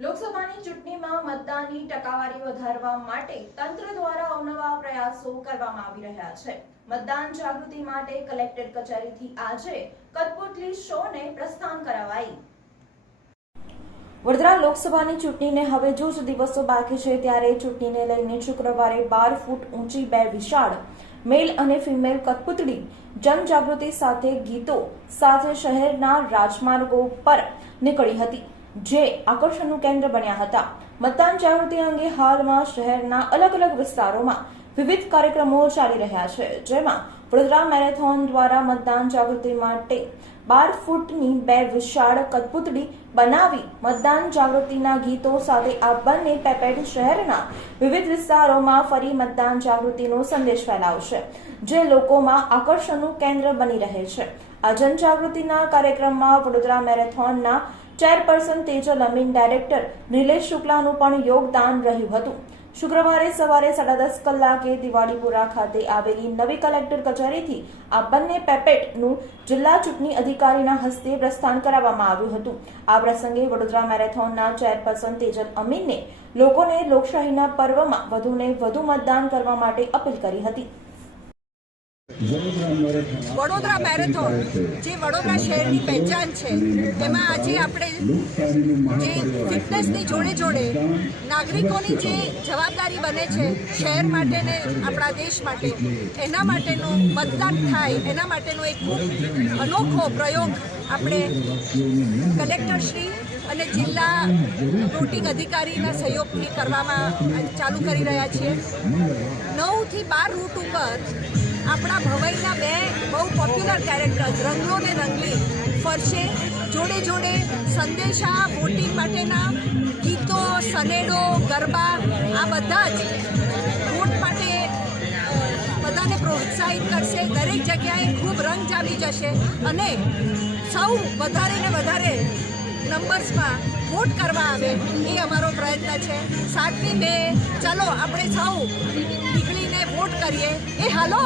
લોકસભાની ચૂંટણીમાં મતદાનની ટકાવારી વધારવા માટે તંત્ર દ્વારા અવનવા પ્રયાસો કરવામાં આવી રહ્યા છે। મતદાન જાગૃતિ માટે કલેક્ટર કચેરીથી આજે કઠપુતળી શોને પ્રસ્થાન કરાવાઈ। વડોદરા લોકસભાની ચૂંટણીને હવે જ દિવસો બાકી છે, ત્યારે ચૂંટણીને લઈને શુક્રવારે 12 ફૂટ ઊંચી બે વિશાળ મેલ અને ફિમેલ કઠપુતળી જનજાગૃતિ સાથે ગીતો સાથે શહેરના રાજમાર્ગો પર નીકળી હતી, જે આકર્ષણનું કેન્દ્ર બન્યા હતા। મતદાન જાગૃતિ અંગે હાલમાં શહેરના અલગ અલગ વિસ્તારોમાં વિવિધ કાર્યક્રમો ચાલી રહ્યા છે, જેમાં વડોદરા મેરેથોન દ્વારા મતદાન જાગૃતિ માટે 12 ફૂટની બે વિશાળ કઠપુતળી બનાવી મતદાન જાગૃતિના ગીતો સાથે આ બંને પેપેટ શહેરના વિવિધ વિસ્તારોમાં ફરી મતદાન જાગૃતિનો સંદેશ ફેલાવશે, જે લોકોમાં આકર્ષણનું કેન્દ્ર બની રહે છે। આ જનજાગૃતિના કાર્યક્રમમાં વડોદરા મેરેથોનના ચેરપર્સન તેજલ અમીન, ડાયરેક્ટર નિલેશ શુક્લાનું પણ યોગદાન રહ્યું હતું। શુક્રવારે સવારે 10:30 કલાકે દિવાળીપુરા ખાતે આવેલી નવી કલેક્ટર કચેરીથી આ બંને પેપેટનું જિલ્લા ચૂંટણી અધિકારીના હસ્તે પ્રસ્થાન કરાવવામાં આવ્યું હતું। આ પ્રસંગે વડોદરા મેરેથોનના ચેરપર્સન તેજલ અમીને લોકોને લોકશાહીના પર્વમાં વધુને વધુ મતદાન કરવા માટે અપીલ કરી હતી। વડોદરા મેરેથોન જે વડોદરા શહેરની પહેચાન છે, એમાં આજે આપણે જે ફિટનેસની જોડે જોડે નાગરિકોની જે જવાબદારી બને છે શહેર માટે ને આપણા દેશ માટે, એના માટેનું મતદાન થાય, એના માટેનો એક ખૂબ અનોખો પ્રયોગ આપણે કલેક્ટરશ્રી અને જિલ્લા વોટિંગ અધિકારીના સહયોગથી કરવામાં ચાલુ કરી રહ્યા છીએ। 9 થી 12 રૂટ ઉપર આપણા ભવાઈના બે બહુ પોપ્યુલર કેરેક્ટર્સ રંગલો ને રંગલી ફરશે, જોડે જોડે સંદેશા, વોટિંગ માટેના ગીતો, સનેડો, ગરબા, આ બધા જ વોટ માટે બધાને પ્રોત્સાહિત કરશે। દરેક જગ્યાએ ખૂબ રંગ જામી જશે અને સૌ વધારે ને વધારે નંબર્સમાં વોટ કરવા આવે, એ અમારો પ્રયત્ન છે। 7મી મે ચલો આપણે સૌ નીકળીને વોટ કરીએ। એ હાલો।